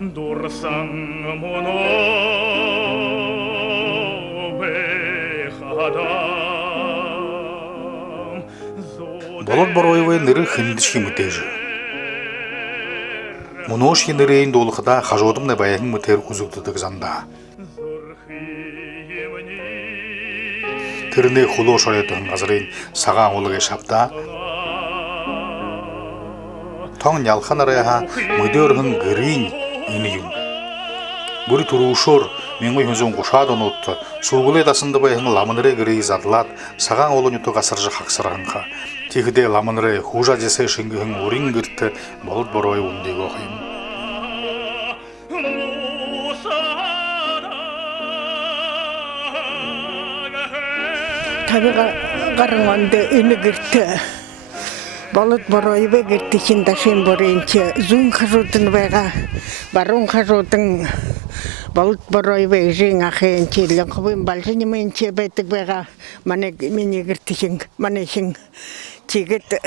dursan mono Болот Бороевой ныры хиндишки мытежи. Муношки нырыйын долықыда хажодымны баяхын мытер кузуктыдық занда. Тіріне хуло шаретығын азырын саған олығы шапта. Тоң ялхан арайха мыдырғын гырын инийін. Бүрі тұрушыр менгі хүнзон құшадын отты. Суғылы едасынды баяхын ламыныры гыры задылат саған олын үті ғасыржы қақсырағынға. Тегіде ламыныры хужа жесе шыңгіхін өрін гірті Болот Бороевой өндегі оқиым. Табиға қарыңанды үні кірті. Болот Бороевой кірті хиндашын борынчы. Зун қажудың байға, барун қажудың Болот Бороевой жин ақайынчы. Ліңқыбын балжыны мәйінче бәйтік байға, мені кірті хин, мені хин. Тегет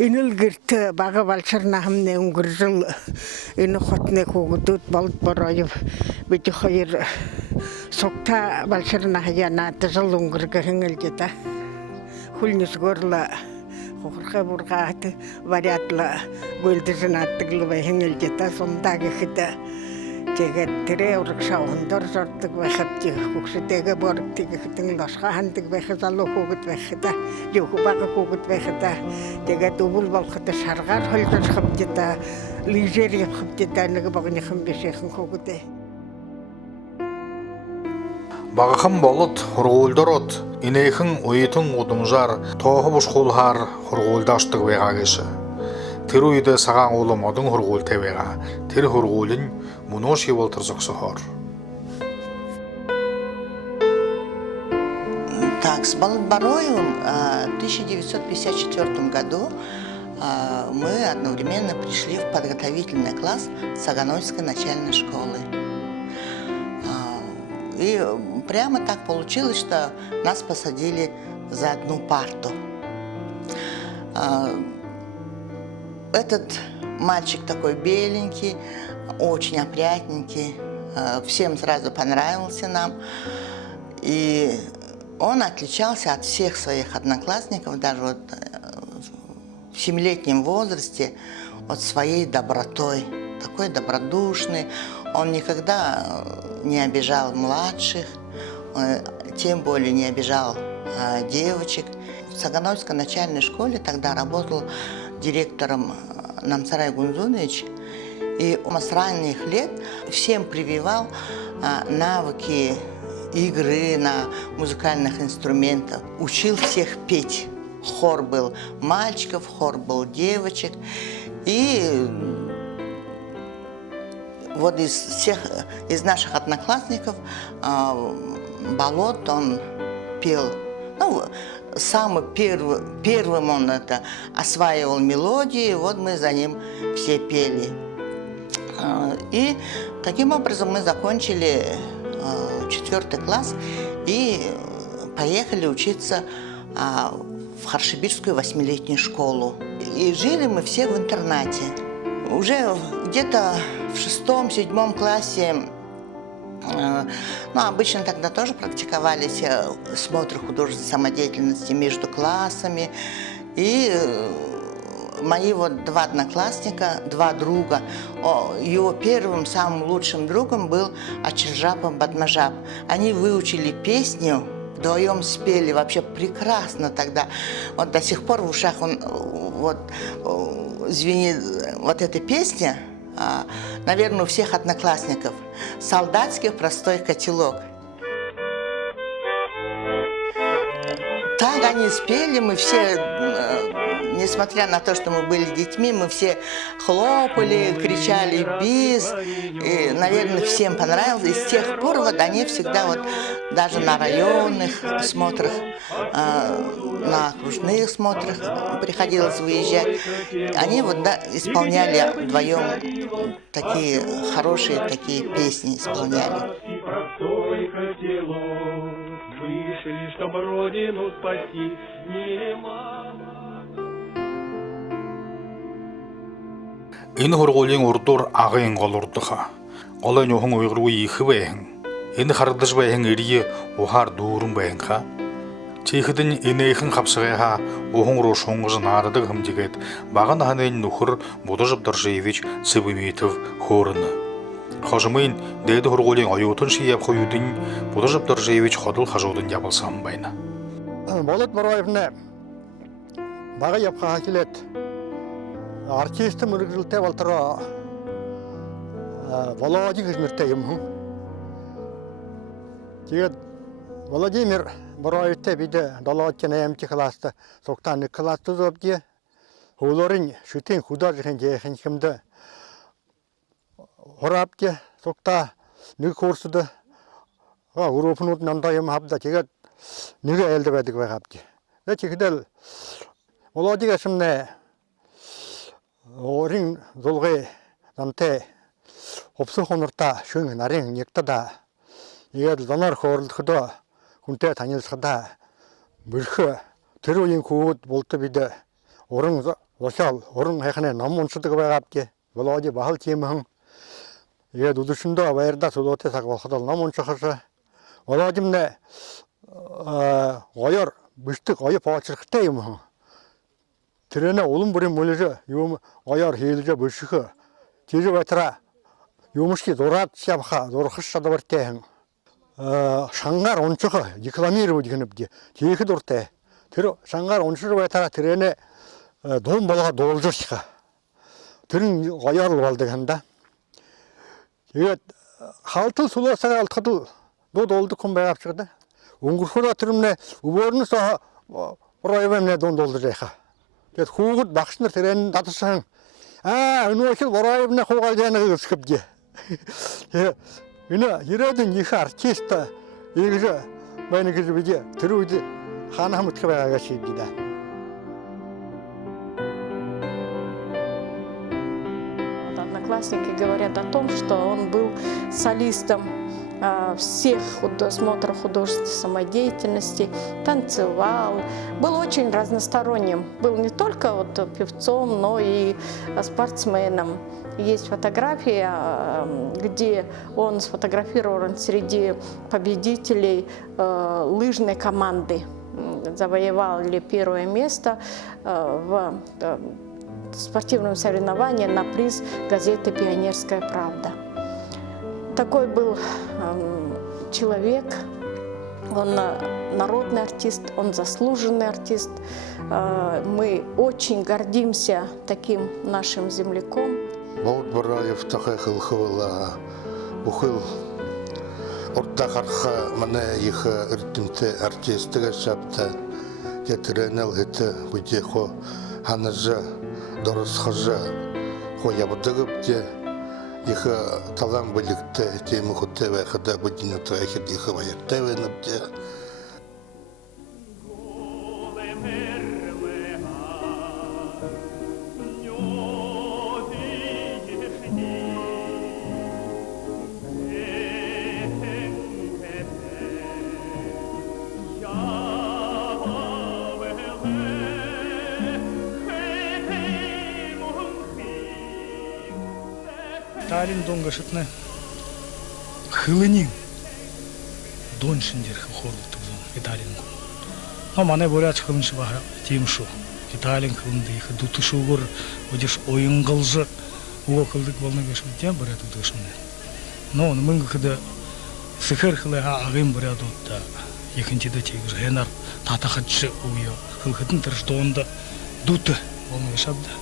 үніл кірті баға балшырнағымны үңгір жыл. Үні қотыны қоғыдыд Болот Бороев. Бүті қойыр соқта балшырнағы янаты жыл үңгіргі хіңілдеді. Хүлніс көрілі қоқырға бұрға аты вариатлы көлді жынаттығылы бай хіңілдеді. Сондағы қыды тегет тірі ұрық шауындар жортық бәқіпті. Көкшетегі борып тегі қытың лошқа хандық бәқізалы қоғыт бәқіді. Жоғы бағы қоғыт бәқіді. Тегет ұбыл балқыды шарғар хөлдір қыптеді. Лижер еп қыптеді. Әнігі бағыны қымбешеқін қоғыды. Бағықым болыт хұрғылдар от, инейхін ойытың ұдымжар, тоғы бұш қолғар хұрғылда аштық веға кеші. Тір үйді саған олым одың хұрғыл тәвеға, тір хұрғылын мұнош ебол тұрзықсы хор. Так, с Болот Бороевым в 1954 году мы одновременно пришли в подготовительный класс Саганойской начальной школы. И прямо так получилось, что нас посадили за одну парту. Этот мальчик такой беленький, очень опрятненький, всем сразу понравился нам. И он отличался от всех своих одноклассников, даже вот в 7-летнем возрасте, от своей добротой. Такой добродушный, он никогда не обижал младших, тем более не обижал девочек. В Саганойской начальной школе тогда работал директором Намсарай Гунзунович, и он с ранних лет всем прививал навыки игры на музыкальных инструментах, учил всех петь. Хор был мальчиков, хор был девочек, и вот из наших одноклассников Болот он пел. Ну, самым первым он это осваивал мелодии, вот мы за ним все пели. И таким образом мы закончили 4 класс и поехали учиться в Харшибирскую 8-летнюю школу. И жили мы все в интернате. Уже где-то в 6-7 классе, ну, обычно тогда тоже практиковались смотры художественной самодеятельности между классами. И мои вот 2 одноклассника, 2 друга, его первым, самым лучшим другом был Ачиржап Бадмажап. Они выучили песню, вдвоем спели вообще прекрасно тогда. Вот до сих пор в ушах вот звенит вот эта песня, наверное, у всех одноклассников. «Солдатский простой котелок». Так они спели, мы все, несмотря на то, что мы были детьми, мы все хлопали, кричали «бис». И, наверное, всем понравилось. И с тех пор вот они всегда вот даже на районных смотрах, на окружных смотрах приходилось выезжать. Они вот исполняли вдвоем такие хорошие такие песни исполняли. Вышли, чтоб родину спасти, немало. Энэ хургуулын урдуур агын гол урдха. Голын юхан уйгруу их бэхэн. Энэ хардаж бэхэн ирие ухаар дүүрэн бэхэнха. Чихэдэн инээхэн хавсгайха ухун руу шунгаж наадаг хэмжигэд баган ханын нөхөр Будажав Доржиевич Цыбымитов хөөрнө. Хожмын дээд хургуулын оюутан шияб хуйудын Будажав Доржиевич ходол хажуудан явалсан байна. Болот Бороевны бага yapqa hakilет артист мөргөлтэй болтороо Володя гэрнэртэй юм хүн. Тэгээд Владимир Бороевтэй бид 7-8 класста цогтан класст зовдие. Хууларын шүтэн художникын жаахан хэмдэ хорапте цогта нэг курсд группнууд нандаа юм хавда. Тэгээд нэг айлд байдаг байгаабди. Тэгээд чихдэл Володя гэсэмнэ орин зулгай намтай хопсох хонорта шүн нарын нэгтада игээд лоноор хөөрлөхдөө хүнтэй танилцахада бэрх тэр үеийн хүүд болдог бид уран зочаал уран хайхны ном уншдаг байгаабди. Володя бахал чимхэн игээд өдөршөндөө баярдаа сүлөөтэй цаг болоход ном уншихаас Володимнэ гоёр бишдэг гоё поочрхтай юм хэн. Тэрэнэ улам бүрийн мөлөж юм гоёр хийлж бишхэ. Тэр байтра юмшки зураад шавха зурхаш шадвартай хэн. Шангаар унших рекламировать гэнэбди. Тийхэд уртай. Тэр шангаар уншир байтра тэрэнэ дуун болгоо дуулжчихаа. Тэр гоёр болдог ханда. Тэгээд хаалтал сулаасаа алдахад дуулдаг хүн байгаавчдаг. Өнгөрөхөөр тэрмнэ өвөрнөөс Бороевны дуун дуулж яхаа. Тэгээд хүүгд багш нар тэрэн дадсан өнөөхөл Бороевны хуугаар яанаг өсгөбдээ. Энэ ирээдүйн их артист ийгж байна гэж бид тэр үед хаана хамтх байгаагаа шийдээ. Одноклассники говорят о том, что он был солистом всех смотров художественной самодеятельности, танцевал, был очень разносторонним, был не только вот певцом, но и спортсменом. Есть фотография, где он сфотографирован среди победителей лыжной команды, завоевали первое место в спортивном соревновании на приз газеты «Пионерская правда». Такой был человек, он народный артист, он заслуженный артист. Мы очень гордимся таким нашим земляком. Болот Бороев такой хылхывала, ухыл, ортахарха мане их ритмте артистыга шапта, кетренел это будехо ханажа доросхажа хоябдыгыпте. Их талант биликте тему хотеве хада будинно трехи их ваертеве набде. Талин донгашытны хылынин доншиндер хорлуктук Италингу. Но мане боряч хылыншы баха тимшу. Италин хылынды их дутушугур одеш ойын кылжы уго кылдык болна кеш битя боряту душмне. Но мынга кыда сыхыр хылыга агым боряту да екинчиде тегир хенар татахатчы уйо хылхытын тырыштоонда дуты болна кешабда.